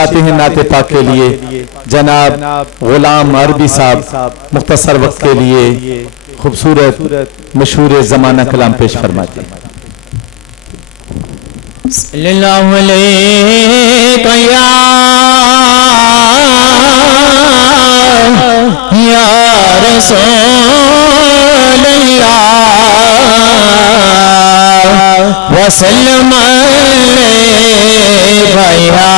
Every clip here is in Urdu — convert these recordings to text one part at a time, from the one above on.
آتے ہیں نعت پاک کے لیے جناب غلام عربی صاحب مختصر وقت کے لیے خوبصورت مشہور زمانہ کلام پیش فرماتے ہیں. صلی اللہ علیہ یا رسول اللہ وسلم علیہ یا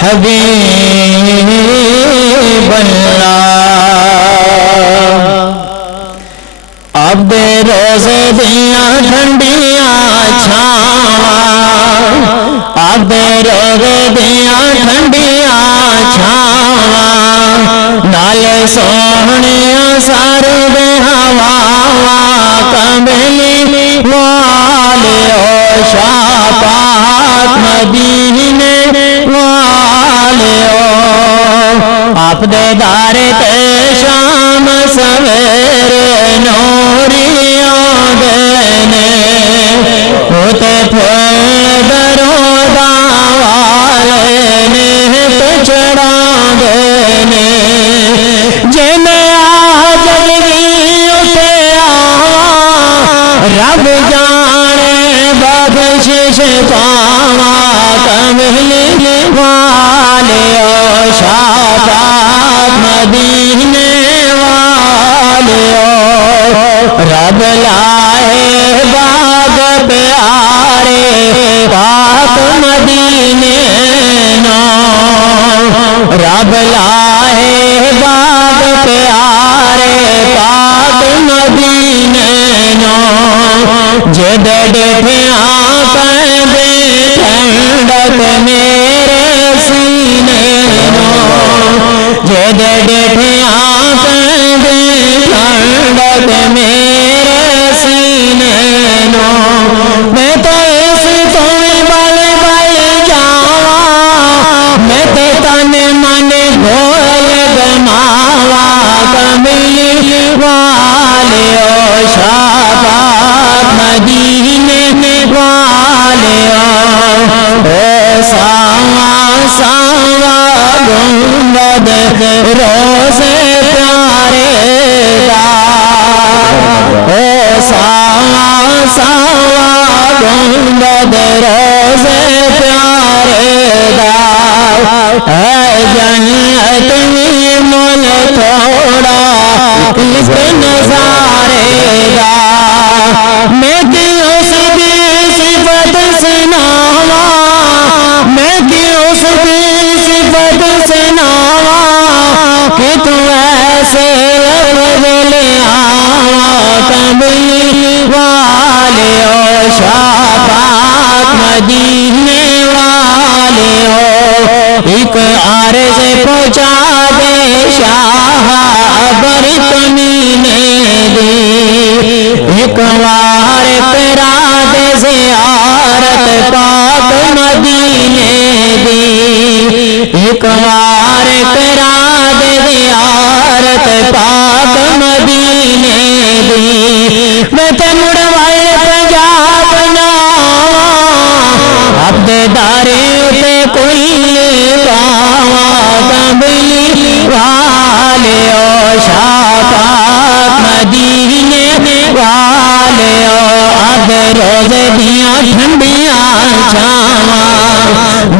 حبیب اللہ. عبد روز دیاں ٹھنڈیاں چھاواں عبد روز دیاں ٹھنڈیاں چھاواں نال سوہنیاں سار دے ہواواں کملی والے او شاپات مدینے والے او آپ دے دار تے شام سویرے نوریاں دینے ہوتے پھول درودہ والے نے پچڑا دینے جنہیں آجل بھی اٹھے آواں رب جانے بخشش پاواں کملی والے او شاپات مدینے والے او رب لائے باغ پیارے پاک مدینے نو رب لائے باغ پیارے پاک مدینے نو جد ڈٹھیاں پیندے ٹھنڈک میرے سینے نو جد ڈٹھیاں پیندے ٹھنڈک میرے سینے نو میں تو اس تو بل بل جاواں میں تے تن من گھول گماواں کملی والے او شاپات مدینے والے او ساواں ساواں گنبد روز پیارے دا ساواں ساواں گنبد روز پیارے دا اے جنت میں مل تھوڑا اس نظارے دا میں کی اس کی صفت سناواں میں کی اس کی صفت سناواں کہ تو ایسے لفظ لے آواں کملی والے او شاپات مدینے والے او ایک عرض پہنچا دے شاہ ابر تمینے دی ایک وار کرا دے زیارت پاک مدینے دی ایک وار کرا دے زیارت پاک مدینے دی میں تے مڑوائے پنجاب ناواں عبد دارے تے کوئی پاواں کملی والے او شاپات مدینے والے او عبد روز دیاں ٹھنڈیاں چھاواں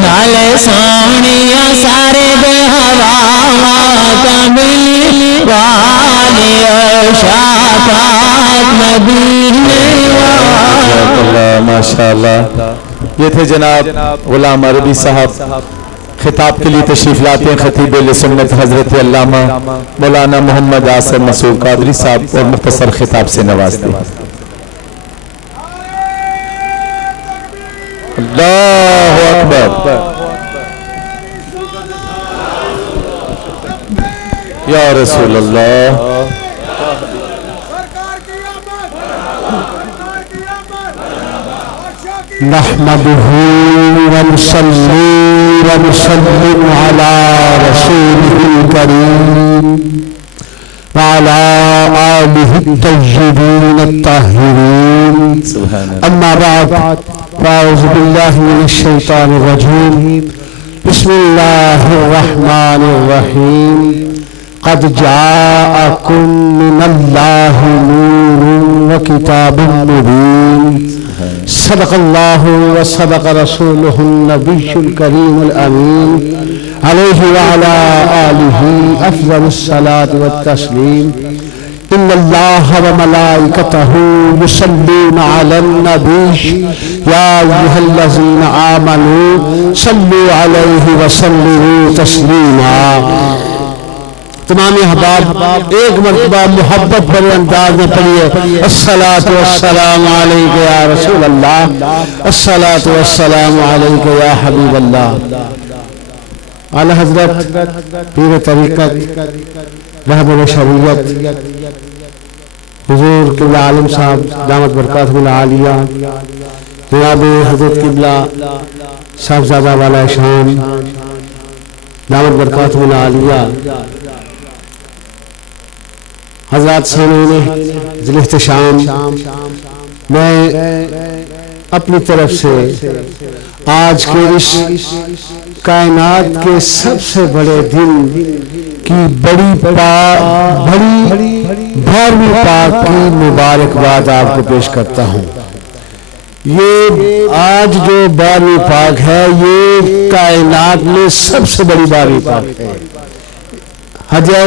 نال سونیاں سارے دے ہواواں کملی والے او شاپات مدینے والے. ماشاءاللہ. یہ تھے جناب غلام عربی صاحب. خطاب کے لیے تشریف لاتے ہیں خطیب اہل سنت حضرت علامہ مولانا محمد آصف مسعود قادری صاحب اور مختصر خطاب سے نوازتے ہیں. اللہ اکبر. یا رسول اللہ. نحمده ونصلي ونسلم على رسوله الكريم وعلى آله الطيبين الطاهرين. أما بعد فأعوذ بالله من الشيطان الرجيم. بسم اللہ الرحمن الرحیم قد جاءکم من اللہ نور و کتاب مبین صدق اللہ و صدق رسولہ النبی الکریم الامین علیہ وعلا آلہ افضل الصلاة والتسلیم ان اللہ وملائکتہ یصلون علی النبی یا ایھا الذین آمنوا صلوا علیہ وسلموا تسلیما۔ تمام احباب ایک مرتبہ محبت بھرے انداز میں پڑھیے الصلاۃ والسلام علیک یا رسول اللہ، الصلاۃ والسلام علیک یا حبیب اللہ۔ اعلی حضرت پیر طریقت رہبر شریعت حضور قبلہ عالم صاحب دامت برکاتہ العالیہ، جناب حضرت قبلہ صاحبزادہ والا شان دامت برکاتہ العالیہ، حضرات سامعین ذی الاحتشام، میں اپنی طرف سے آج کے اس کائنات کے سب سے بڑے دن کی بڑی 12ویں پاک کی مبارکباد آپ کو پیش کرتا ہوں۔ یہ آج جو 12ویں پاک ہے یہ کائنات میں سب سے بڑی 12ویں پاک ہے۔ ہدیہ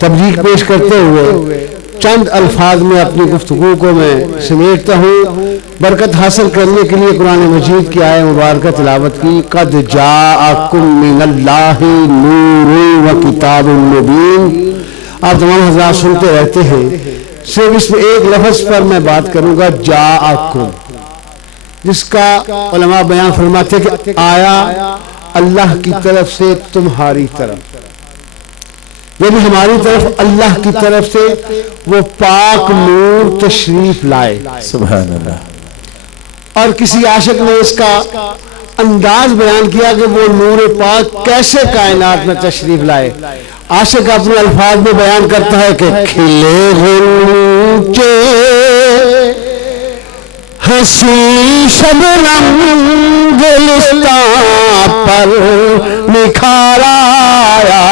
تبریک پیش کرتے ہوئے چند الفاظ میں اپنی گفتگو کو میں سمیٹتا ہوں۔ برکت حاصل کرنے کے لیے قرآن مجید کی آیت مبارکہ تلاوت کی، قد جاءکم من اللہ نور و کتاب مبین۔ آپ تمام حضرات سنتے رہتے ہیں، صرف اس میں ایک لفظ پر میں بات کروں گا، جاءکم، جس کا علماء بیان فرماتے ہیں کہ آیا اللہ کی طرف سے تمہاری طرف، یعنی ہماری طرف اللہ کی طرف سے وہ پاک نور تشریف لائے۔ سبحان اللہ۔ اور کسی عاشق نے اس کا انداز بیان کیا کہ وہ نور پاک کیسے کائنات میں تشریف لائے۔ عاشق اپنے الفاظ میں بیان کرتا ہے کہ کھلے غنچے حسین شبنم گلستان پر نکھار آیا،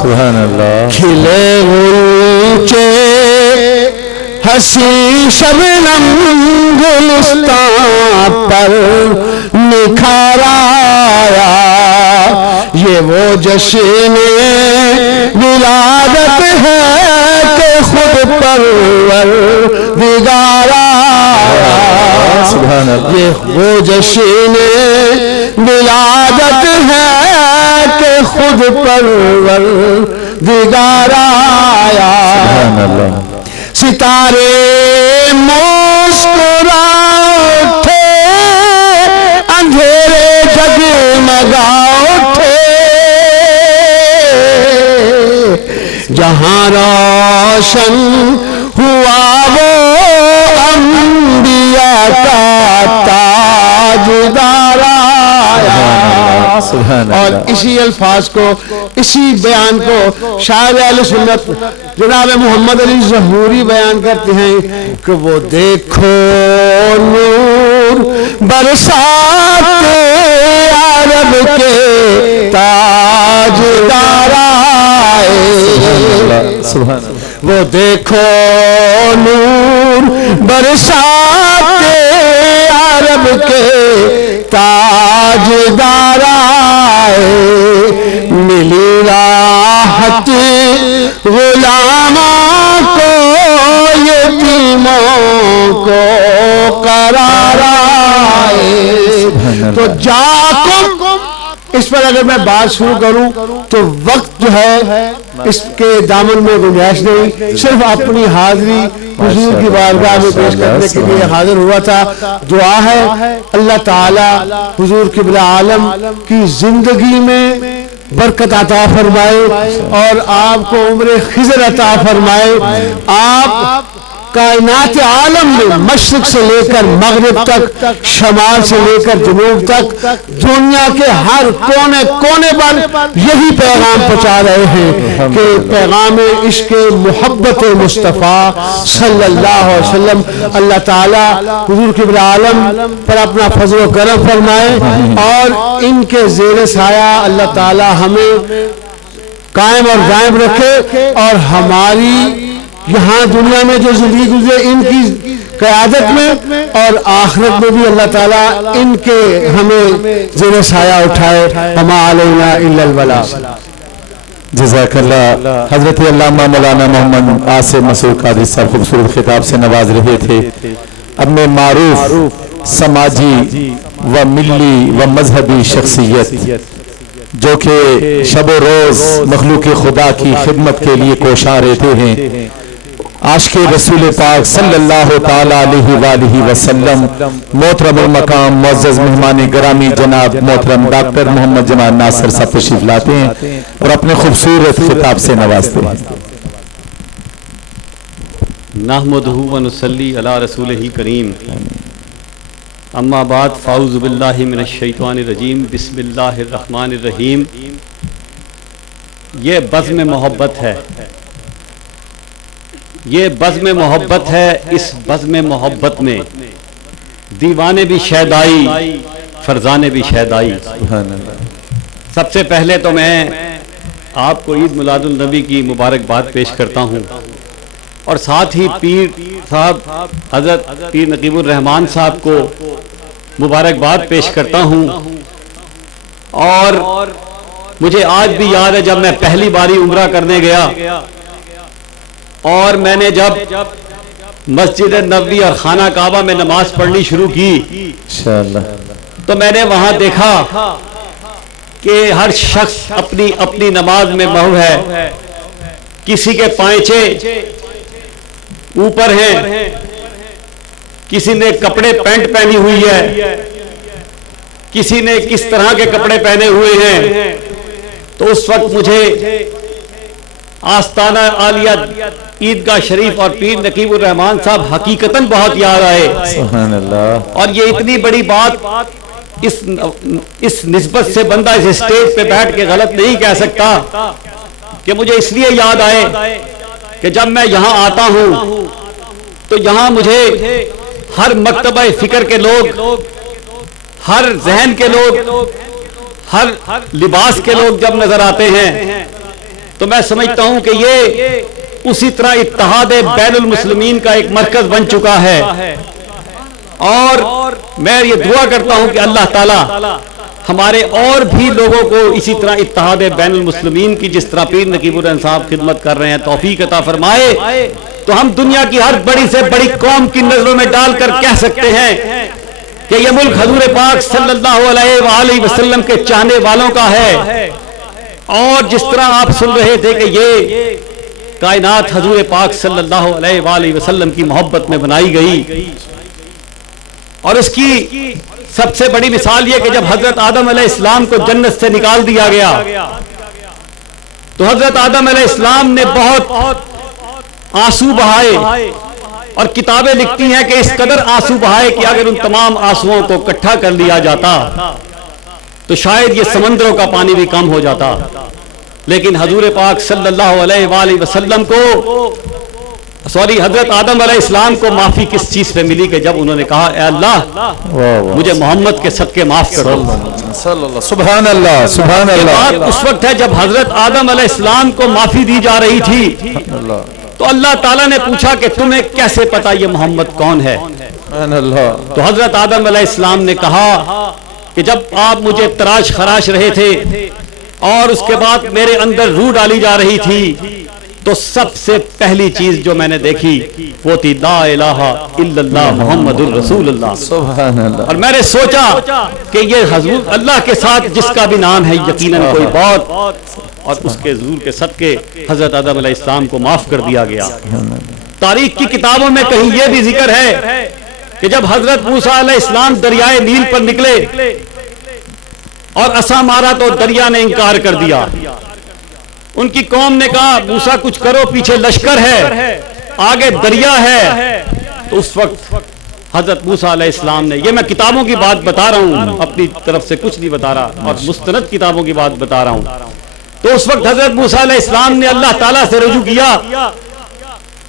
سبحان اللہ۔ کھلے غنچے حسین شبنم گلستان پر نکھار آیا، یہ وہ جشن ولادت ہے کہ خود پروردگار آیا، یہ وہ جشن ولادت ہے کہ خود پروردگار آیا۔ ستارے مسکرا اٹھے، اندھیرے جگمگا اٹھے، جہاں روشن ہوا وہ انبیاء کا تاجدار آیا۔ اور اسی الفاظ کو، اسی بیان کو شاعر اہل سنت جناب محمد علی ظہوری بیان کرتے ہیں کہ وہ دیکھو نور برساتے عرب کے تاجدار آئے، وہ دیکھو نور برساتے عرب کے تاجدار آئے، ملی راحت غلاموں کو یتیموں کو قرار آئے۔ تو جاکم، اس پر اگر میں بات شروع کروں تو وقت جو ہے اس کے دامن میں گنجائش نہیں، صرف اپنی حاضری حضور کی بارگاہ میں پیش کرنے کے لیے حاضر ہوا تھا۔ دعا ہے اللہ تعالی حضور قبلہ عالم کی زندگی میں برکت عطا فرمائے اور آپ کو عمر خضر عطا فرمائے۔ آپ کائنات عالم میں مشرق سے لے کر مغرب تک، شمال سے لے کر جنوب تک، دنیا کے ہر کونے کونے پر یہی پیغام پہنچا رہے ہیں کہ پیغام عشق محبت مصطفیٰ صلی اللہ علیہ وسلم اللہ تعالیٰ حضور کبر عالم پر اپنا فضل و کرم فرمائے، اور ان کے زیر سایہ اللہ تعالیٰ ہمیں قائم اور دائم رکھے، اور ہماری یہاں دنیا میں جو زندگی گزرے ان کی قیادت میں، اور آخرت میں بھی اللہ تعالیٰ ان کے ہمیں زیر سایہ اٹھائے۔ وما علینا الا البلاغ۔ جزاک اللہ۔ حضرت علامہ مولانا محمد آصف مسعود قادری صاحب خوبصورت خطاب سے نواز رہے تھے اپنے معروف سماجی و ملی و مذہبی شخصیت جو کہ شب و روز مخلوق خدا کی خدمت کے لیے کوشاں رہتے ہیں، عاشق رسول پاک صلی اللہ تعالی علیہ وآلہ وسلم، محترم المقام معزز مہمان گرامی جناب محترم ڈاکٹر محمد جمال ناصر صاحب تشریف لاتے ہیں اور اپنے خوبصورت خطاب سے نوازتے ہیں۔ نحمدہ و نصلی علی رسولہ الکریم، اما بعد، فاعوذ باللہ من الشیطان الرجیم، بسم اللہ الرحمن الرحیم۔ یہ بزم محبت ہے، یہ بزم محبت ہے۔ اس بزم محبت میں دیوانے بھی شیدائی، فرزانے بھی شیدائی۔ سب سے پہلے تو میں آپ کو عید میلاد النبی کی مبارکباد پیش کرتا ہوں، اور ساتھ ہی پیر صاحب حضرت پیر نقیب الرحمان صاحب کو مبارکباد پیش کرتا ہوں۔ اور مجھے آج بھی یاد ہے جب میں پہلی باری عمرہ کرنے گیا، اور میں نے جب مسجد نبوی اور خانہ کعبہ میں نماز پڑھنی شروع کی تو میں نے وہاں دیکھا کہ ہر شخص اپنی اپنی نماز میں محو ہے۔ کسی کے پائچے اوپر ہیں، کسی نے کپڑے پینٹ پہنی ہوئی ہے، کسی نے کس طرح کے کپڑے پہنے ہوئے ہیں۔ تو اس وقت مجھے آستانہ عالیہ عیدگاہ شریف اور پیر نقیب الرحمان صاحب حقیقتاً بہت یاد آئے۔ سبحان اللہ۔ اور یہ اتنی بڑی بات اس نسبت سے بندہ اس اسٹیج پہ بیٹھ کے غلط نہیں کہہ سکتا کہ مجھے اس لیے یاد آئے کہ جب میں یہاں آتا ہوں تو یہاں مجھے ہر مکتبہ فکر کے لوگ، ہر ذہن کے لوگ، ہر لباس کے لوگ جب نظر آتے ہیں تو میں سمجھتا ہوں کہ یہ اسی طرح اتحاد بین المسلمین کا ایک مرکز بن چکا ہے۔ اور میں یہ دعا کرتا ہوں کہ اللہ تعالی ہمارے اور بھی لوگوں کو اسی طرح اتحاد بین المسلمین کی جس طرح پیر نقیب الرحمان صاحب خدمت کر رہے ہیں توفیق عطا فرمائے، تو ہم دنیا کی ہر بڑی سے بڑی قوم کی نظروں میں ڈال کر کہہ سکتے ہیں کہ یہ ملک حضور پاک صلی اللہ علیہ وآلہ وسلم کے چاہنے والوں کا ہے۔ اور جس طرح آپ سن رہے تھے کہ یہ کائنات حضور پاک صلی اللہ علیہ وآلہ وسلم کی محبت میں بنائی گئی، اور اس کی سب سے بڑی مثال یہ کہ جب حضرت آدم علیہ السلام کو جنت سے نکال دیا گیا تو حضرت آدم علیہ السلام نے بہت آنسو بہائے، اور کتابیں لکھتی ہیں کہ اس قدر آنسو بہائے کہ اگر ان تمام آنسوؤں کو اکٹھا کر لیا جاتا تو شاید یہ سمندروں کا پانی بھی کم ہو جاتا۔ لیکن حضور پاک صلی اللہ علیہ وآلہ وسلم کو حضرت آدم علیہ السلام کو معافی کس چیز پہ ملی کہ جب انہوں نے کہا اے اللہ مجھے محمد کے صدقے معاف کر دو۔ سبحان اللہ، سبحان اللہ۔ بات اس وقت ہے جب حضرت آدم علیہ السلام کو معافی دی جا رہی تھی تو اللہ تعالیٰ نے پوچھا کہ تمہیں کیسے پتا یہ محمد کون ہے؟ تو حضرت آدم علیہ السلام نے کہا کہ جب آپ مجھے تراش خراش رہے تھے اور اس کے بعد میرے اندر روح ڈالی جا رہی تھی تو سب سے پہلی چیز جو میں نے دیکھی وہ تھی لا الہ الا اللہ محمد الرسول اللہ۔ سبحان اللہ۔ اور میں نے سوچا کہ یہ حضور اللہ کے ساتھ جس کا بھی نام ہے یقیناً کوئی بات، اور اس کے حضور کے صدقے حضرت آدم علیہ السلام کو معاف کر دیا گیا۔ تاریخ کی کتابوں میں کہیں یہ بھی ذکر ہے کہ جب حضرت موسیٰ علیہ السلام دریائے نیل پر نکلے اور عصا مارا تو دریا نے انکار کر دیا۔ ان کی قوم نے کہا موسیٰ کچھ کرو، پیچھے لشکر ہے۔ آگے دریا ہے تو اس وقت حضرت موسیٰ علیہ السلام نے, یہ میں کتابوں کی بات بتا رہا ہوں, اپنی طرف سے کچھ نہیں بتا رہا, اور مستند کتابوں کی بات بتا رہا ہوں, تو اس وقت حضرت موسیٰ علیہ السلام نے اللہ تعالیٰ سے رجوع کیا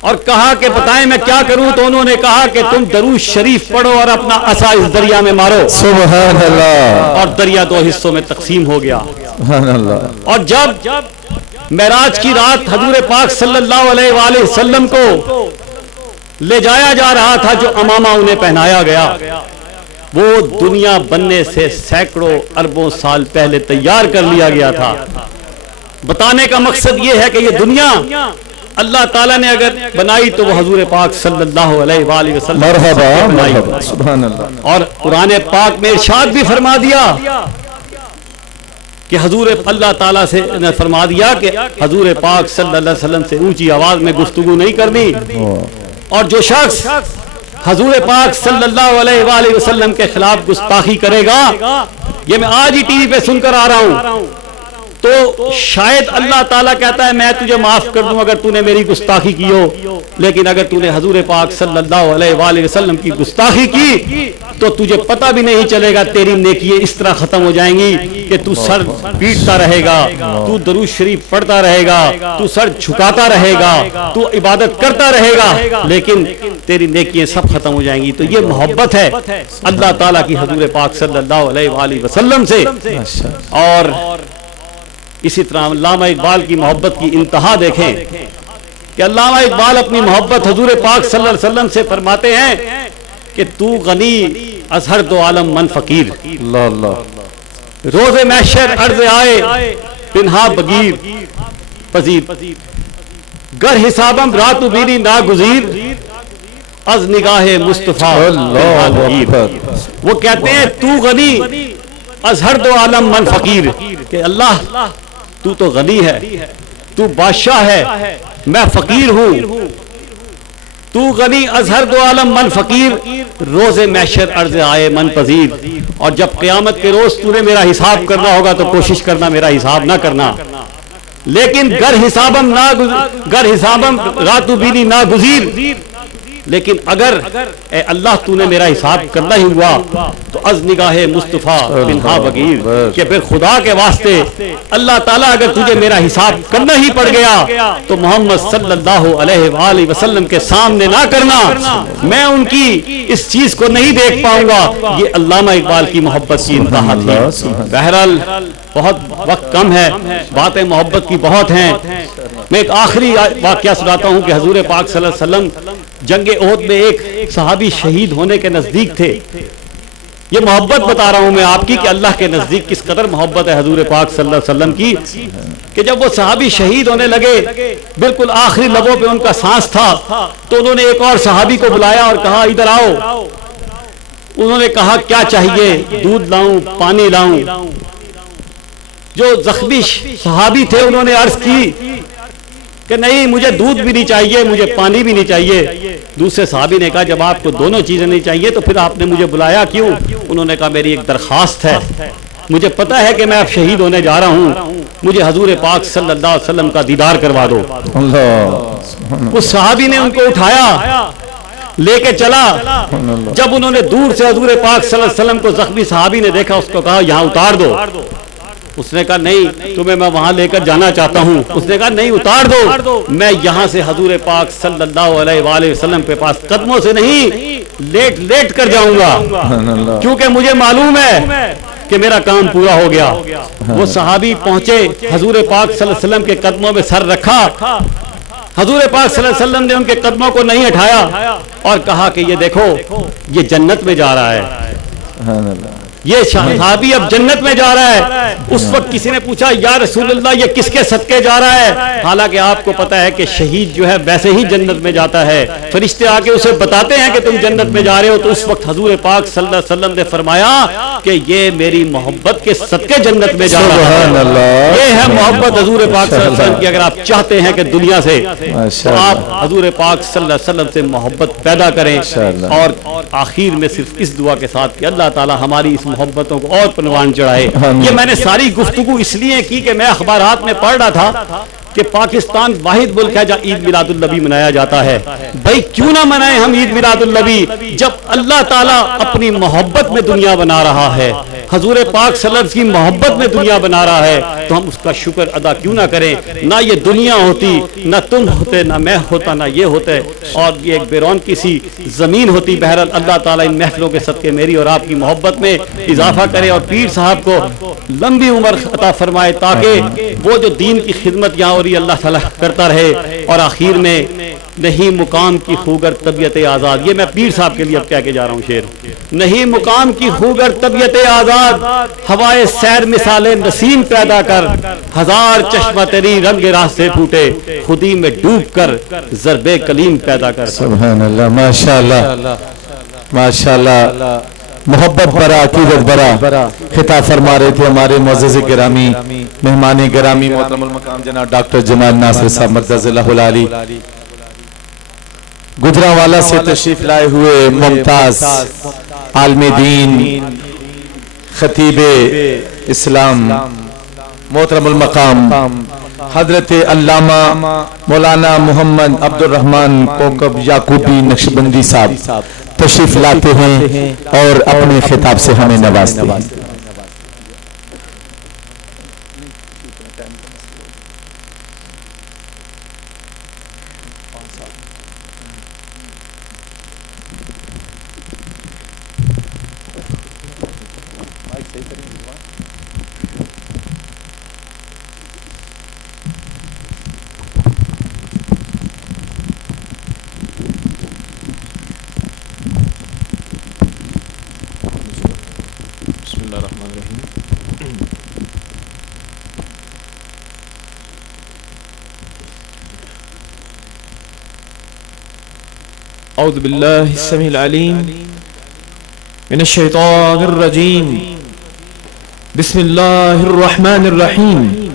اور کہا کہ بتائیں میں کیا کروں, تو انہوں نے کہا کہ تم درود شریف پڑھو اور اپنا عصا اس دریا میں مارو. سبحان اللہ. اور دریا 2 حصوں میں تقسیم ہو گیا. سبحان اللہ. اور جب معراج کی رات حضور پاک صلی اللہ علیہ وآلہ وسلم کو لے جایا جا رہا تھا, جو امامہ انہیں پہنایا گیا وہ دنیا بننے سے سینکڑوں اربوں سال پہلے تیار کر لیا گیا تھا. بتانے کا مقصد یہ ہے کہ یہ دنیا اللہ تعالیٰ نے اگر بنائی تو وہ حضور پاک صلی اللہ علیہ وآلہ وسلم مرحبا مرحبا. سبحان اللہ. اور قرآن پاک میں ارشاد بھی فرما دیا کہ حضور اللہ تعالیٰ سے نے فرما دیا کہ حضور پاک صلی اللہ علیہ وسلم سے اونچی آواز میں گفتگو نہیں کرنی, اور جو شخص حضور پاک صلی اللہ علیہ وآلہ وسلم کے خلاف گستاخی کرے گا, یہ میں آج ہی ٹی وی پہ سن کر آ رہا ہوں, تو شاید اللہ تعالیٰ کہتا ہے میں تجھے معاف کر دوں اگر تو نے میری گستاخی کی ہو, لیکن اگر تو نے حضور پاک صلی اللہ علیہ وآلہ وسلم کی گستاخی کی تو تجھے پتہ بھی نہیں چلے گا, تیری نیکیاں اس طرح ختم ہو جائیں گی کہ تو سر پیٹتا رہے گا, تو درود شریف پڑھتا رہے گا, تو سر جھکاتا رہے گا, تو عبادت کرتا رہے گا, لیکن تیری نیکیاں سب ختم ہو جائیں گی. تو یہ محبت ہے اللہ تعالیٰ کی حضور پاک صلی اللہ علیہ وآلہ وسلم سے. اور اسی طرح علامہ اقبال کی محبت کی انتہا دیکھیں کہ علامہ اقبال اپنی محبت حضور پاک صلی اللہ علیہ وسلم سے فرماتے ہیں کہ تو غنی از ہر دو عالم من فقیر, اللہ اللہ. روز محشر عرض آئے پنہا بگیر پذیر, گر حسابم رات و بینی ناگزیر از نگاہ مصطفیٰ. وہ کہتے ہیں تو غنی از ہر دو عالم من فقیر, کہ اللہ تو تو غنی ہے, تو بادشاہ ہے, میں فقیر ہوں. تو غنی از ہر دو عالم من فقیر, روز محشر عرض آئے من پذیر. اور جب قیامت کے روز تو نے میرا حساب کرنا ہوگا تو کوشش کرنا میرا حساب نہ کرنا, لیکن گر حسابم راتو بینی ناگزیر, لیکن اگر اے اللہ تو نے میرا حساب کرنا ہی ہوا تو از نگاہ مصطفیٰ پنہا بگیر, کہ پھر خدا کے واسطے اللہ تعالیٰ اگر تجھے میرا حساب کرنا ہی پڑ گیا تو محمد صلی اللہ علیہ وآلہ وسلم کے سامنے نہ کرنا, میں ان کی اس چیز کو نہیں دیکھ پاؤں گا. یہ علامہ اقبال کی محبت کی انتہا تھی. بہرحال بہت وقت کم ہے, باتیں محبت کی بہت ہیں. میں ایک آخری واقعہ سناتا ہوں کہ حضور پاک صلی اللہ علیہ وسلم جنگ احد میں ایک صحابی شہید ہونے کے نزدیک تھے. یہ محبت بتا رہا ہوں میں آپ کی کہ اللہ کے نزدیک کس قدر محبت ہے حضور پاک صلی اللہ علیہ وسلم کی, کہ جب وہ صحابی شہید ہونے لگے, بالکل آخری لبوں پہ ان کا سانس تھا, تو انہوں نے ایک اور صحابی کو بلایا اور کہا ادھر آؤ. انہوں نے کہا کیا چاہیے, دودھ لاؤں پانی لاؤں. جو زخمی صحابی تھے انہوں نے عرض کی کہ نہیں مجھے دودھ بھی نہیں چاہیے, مجھے پانی بھی نہیں چاہیے. دوسرے صحابی نے کہا جب آپ کو دونوں چیزیں نہیں چاہیے تو پھر آپ نے مجھے بلایا کیوں؟ انہوں نے کہا میری ایک درخواست ہے, مجھے پتا ہے کہ میں اب شہید ہونے جا رہا ہوں, مجھے حضور پاک صلی اللہ علیہ وسلم کا دیدار کروا دو. اس صحابی نے ان کو اٹھایا لے کے چلا. جب انہوں نے دور سے حضور پاک صلی اللہ علیہ وسلم کو زخمی صحابی نے دیکھا, اس کو کہا یہاں اتار دو. اس نے کہا نہیں تمہیں میں وہاں لے کر جانا چاہتا ہوں. اس نے کہا نہیں اتار دو, میں یہاں سے حضور پاک صلی اللہ علیہ وآلہ وسلم کے پاس قدموں سے نہیں لیٹ لیٹ کر جاؤں گا, کیونکہ مجھے معلوم ہے کہ میرا کام پورا ہو گیا. وہ صحابی پہنچے, حضور پاک صلی اللہ علیہ وسلم کے قدموں میں سر رکھا. حضور پاک صلی اللہ علیہ وسلم نے ان کے قدموں کو نہیں ہٹایا اور کہا کہ یہ دیکھو یہ جنت میں جا رہا ہے, یہ صحابی اب جنت میں جا رہا ہے. اس وقت کسی نے پوچھا یا رسول اللہ یہ کس کے صدقے جا رہا ہے؟ حالانکہ آپ کو پتا ہے کہ شہید جو ہے ویسے ہی جنت میں جاتا ہے, فرشتے آ کے اسے بتاتے ہیں کہ تم جنت میں جا رہے ہو. تو اس وقت حضور پاک صلی اللہ علیہ وسلم نے فرمایا کہ یہ میری محبت کے صدقے جنت میں جا رہا ہے. یہ ہے محبت حضور پاک صلی اللہ علیہ وسلم کی. اگر آپ چاہتے ہیں کہ دنیا سے تو آپ حضور پاک صلی اللہ علیہ وسلم سے محبت پیدا کریں, اور آخر میں صرف اس دعا کے ساتھ کہ اللہ تعالی ہماری اس محبتوں کو اور پروان چڑھائے. یہ میں نے ساری گفتگو اس لیے کی کہ میں اخبارات میں پڑھ رہا تھا کہ پاکستان واحد ملک ہے جہاں عید میلاد النبی منایا جاتا ہے. بھائی کیوں نہ منائیں ہم عید میلاد النبی جب اللہ تعالیٰ اپنی محبت میں دنیا بنا رہا ہے, حضور پاک صلی اللہ علیہ وسلم کی محبت میں دنیا بنا رہا ہے, تو ہم اس کا شکر ادا کیوں نہ کریں. نہ یہ دنیا ہوتی, نہ تم ہوتے, نہ میں ہوتا, نہ یہ ہوتے, اور یہ ایک بیرون کسی زمین ہوتی. بہرحال اللہ تعالیٰ ان محفلوں کے صدقے میری اور آپ کی محبت میں اضافہ کرے اور پیر صاحب کو لمبی عمر عطا فرمائے تاکہ وہ جو دین کی خدمت یہاں اور یہ اللہ تعالیٰ کرتا رہے. اور آخر میں نہیں مقام کی خوگر طبیعت آزاد, یہ میں پیر صاحب کے لیے اب کہہ کے جا رہا ہوں شعر. نہیں مقام کی خوگر طبیعت آزاد, ہوائے سیر مثال نسیم پیدا کر, ہزار چشمہ تیری رنگ راستے پھوٹے, خودی میں ڈوب کر ضرب کلیم پیدا کر. سبحان اللہ, ماشاءاللہ ماشاءاللہ. محبت برا, عقیدت برا خطاب فرما رہے تھے ہمارے معزز گرامی مہمان گرامی محترم المقام جناب ڈاکٹر جمال ناصر صاحب مرتضی اللہ العالی, گجرانوالہ سے تشریف لائے ہوئے ممتاز عالم دین خطیب اسلام محترم المقام حضرت علامہ مولانا محمد عبد الرحمن کوکب یعقوبی نقشبندی صاحب تشریف لاتے ہیں اور اپنے خطاب سے ہمیں نوازتے ہیں. اعوذ باللہ السمیع العلیم من الشیطان الرجیم بسم اللہ الرحمن الرحیم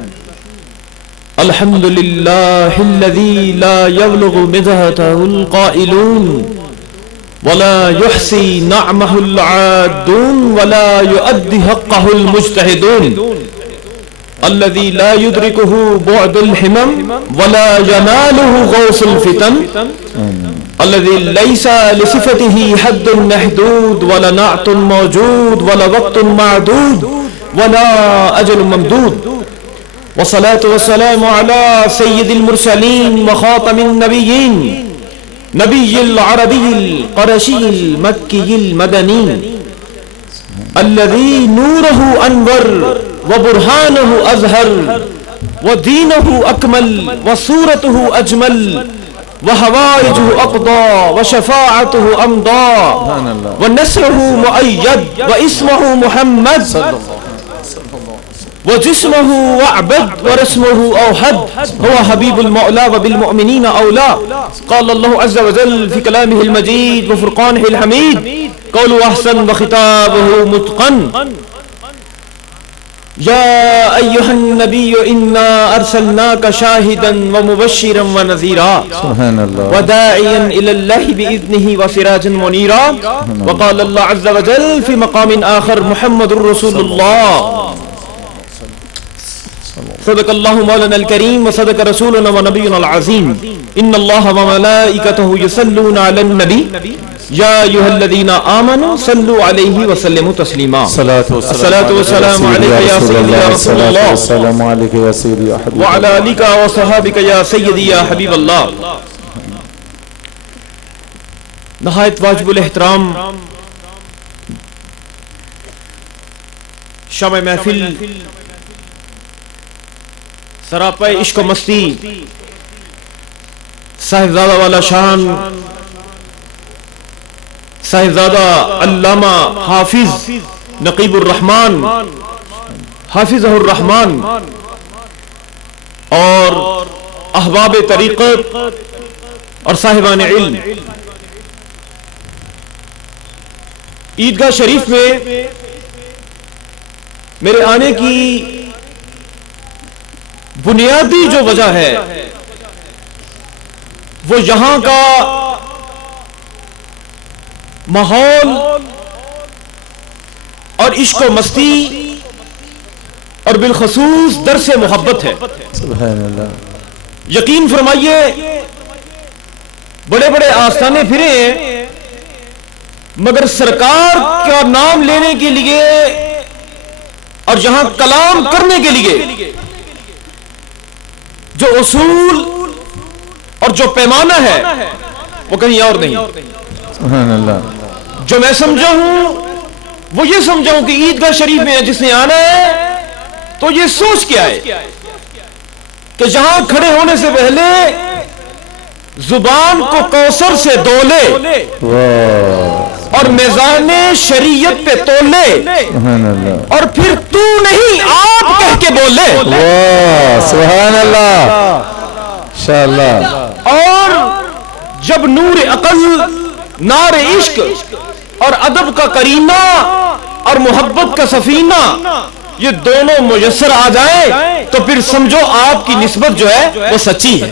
الحمد للہ الذی لا یبلغ مدحتہ القائلون ولا يحصي نعمه العادون ولا يؤدي حقه المجتهدون الذي لا يدركه بعد الحمم ولا يناله غوث الفتن الذي ليس لصفته حد محدود ولا نعت موجود ولا وقت معدود ولا أجل ممدود والصلاة والسلام على سيد المرسلين وخاتم النبيين نبي العربي القرشي المكي المدني الذي نوره أنور وبرهانه أزهر ودينه أكمل وصورته أجمل وحوائجه أقضى وشفاعته أمضى ونصره مؤيد واسمه محمد وجسمه وعبد ورسمه أوحد هو حبيب المولى وبالمؤمنين أولى قال الله عز وجل في كلامه المجيد وفرقانه الحميد قوله أحسن وخطابه متقن يا أيها النبي إنا أرسلناك شاهدا ومبشرا ونذيرا وداعيا إلى الله بإذنه وسراجا منيرا وقال الله عز وجل في مقام آخر محمد رسول الله صدق الله مولانا الكريم وصدق رسولنا ونبينا العظيم إن الله وملائكته يصلون على النبي يا أيها الذين آمنوا صلوا عليه وسلموا تسليما الصلاة والسلام عليك يا سيدي يا رسول الله السلام عليك يا سيدي يا حبيب وعلى آلك وصحابك يا سيدي يا حبيب الله. نہایت واجب الاحترام شمع محفل سراپے عشق و مستی صاحبزادہ والا شان صاحبزادہ علامہ حافظ نقیب الرحمن حافظہ الرحمن اور احباب طریقت اور صاحبان علم، عیدگاہ شریف میں میرے آنے کی بنیادی جو وجہ ہے وہ یہاں کا ماحول اور عشق و مستی اور بالخصوص درس محبت ہے. سبحان اللہ. یقین فرمائیے بڑے بڑے آستانے پھرے ہیں مگر سرکار کا نام لینے کے لیے اور جہاں کلام کرنے کے لیے جو اصول اور جو پیمانہ ہے وہ کہیں اور نہیں. سبحان اللہ. جو میں سمجھا ہوں وہ یہ سمجھا ہوں کہ عیدگاہ شریف میں جس نے آنا ہے تو یہ سوچ کے آئے کہ جہاں کھڑے ہونے سے پہلے زبان کو کوثر سے دولے اور میزان شریعت پہ تولے سبحان اللہ. اور پھر تو نہیں آپ کہہ کے بولے. سبحان اللہ. انشاءاللہ. اور جب نور عقل، نار عشق اور ادب کا کرینہ اور محبت کا سفینہ یہ دونوں میسر آ جائیں تو پھر سمجھو آپ کی نسبت جو ہے وہ سچی ہے.